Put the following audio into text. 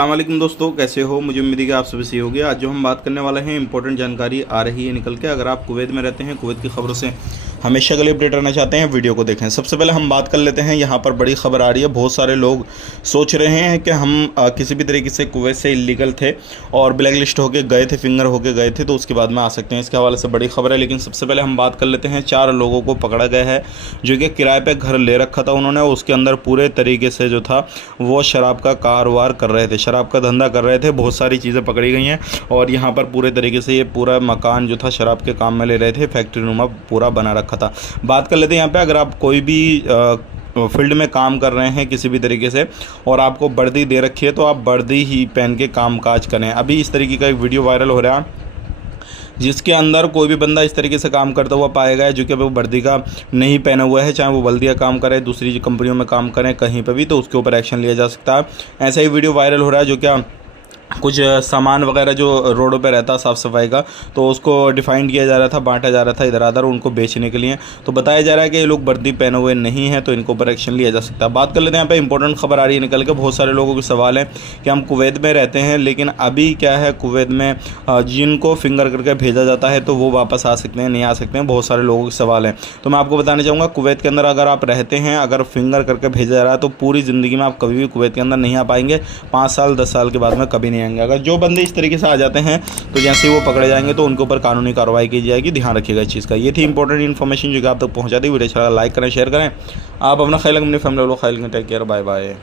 अस्सलामुअलैकुम दोस्तों, कैसे हो। मुझे उम्मीद है कि आप सभी सही होंगे। आज जो हम बात करने वाले हैं इंपॉर्टेंट जानकारी आ रही है निकल के। अगर आप कुवैत में रहते हैं, कुवैत की खबरों से हमेशा के लिए अपडेट रहना चाहते हैं, वीडियो को देखें। सबसे पहले हम बात कर लेते हैं, यहाँ पर बड़ी खबर आ रही है। बहुत सारे लोग सोच रहे हैं कि हम किसी भी तरीके से कुवैत से इलीगल थे और ब्लैक लिस्ट होके गए थे, फिंगर होके गए थे, तो उसके बाद में आ सकते हैं। इसके हवाले से बड़ी खबर है। लेकिन सबसे पहले हम बात कर लेते हैं, 4 लोगों को पकड़ा गया है जो कि किराए पर घर ले रखा था उन्होंने। उसके अंदर पूरे तरीके से जो था वो शराब का कारोबार कर रहे थे, शराब का धंधा कर रहे थे। बहुत सारी चीज़ें पकड़ी गई हैं और यहाँ पर पूरे तरीके से ये पूरा मकान जो था शराब के काम में ले रहे थे, फैक्ट्री नुमा पूरा बना रखा था। बात कर लेते हैं यहाँ पे, अगर आप कोई भी फील्ड में काम कर रहे हैं किसी भी तरीके से और आपको वर्दी दे रखी है, तो आप वर्दी ही पहन के काम काज करें। अभी इस तरीके का एक वीडियो वायरल हो रहा है जिसके अंदर कोई भी बंदा इस तरीके से काम करता हुआ पाया गया जो कि वो वर्दी का नहीं पहना हुआ है, चाहे वो बल्दिया काम करे, दूसरी कंपनियों में काम करें, कहीं पर भी, तो उसके ऊपर एक्शन लिया जा सकता है। ऐसा ही वीडियो वायरल हो रहा है जो क्या कुछ सामान वगैरह जो रोडों पे रहता है साफ़ सफाई का, तो उसको डिफाइन किया जा रहा था, बांटा जा रहा था इधर उधर उनको बेचने के लिए। तो बताया जा रहा है कि ये लोग वर्दी पहने हुए नहीं हैं, तो इनको ऊपर एक्शन लिया जा सकता है। बात कर लेते हैं, यहाँ पे इंपॉर्टेंट खबर आ रही है निकल के। बहुत सारे लोगों के सवाल है कि हम कुवैत में रहते हैं, लेकिन अभी क्या है, कुवैत में जिनको फिंगर करके भेजा जाता है तो वो वापस आ सकते हैं, नहीं आ सकते हैं। बहुत सारे लोगों के सवाल हैं, तो मैं आपको बताना चाहूँगा, कुवैत के अंदर अगर आप रहते हैं, अगर फिंगर करके भेजा जा रहा है, तो पूरी ज़िंदगी में आप कभी भी कुवैत के अंदर नहीं आ पाएंगे। 5 साल 10 साल के बाद में कभी नहीं आएंगे। अगर जो बंदे इस तरीके से आ जाते हैं तो जैसे ही वो पकड़े जाएंगे तो उनके ऊपर कानूनी कार्रवाई की जाएगी। ध्यान रखिएगा इस चीज़ का। ये थी इंपॉर्टेंट इन्फॉर्मेशन जो कि आप तक पहुंचा दी। वीडियो अच्छा लाइक करें, शेयर करें। आप अपना ख्याल, अपनी फैमिली वालों ख्याल, टेक केयर, बाय बाय।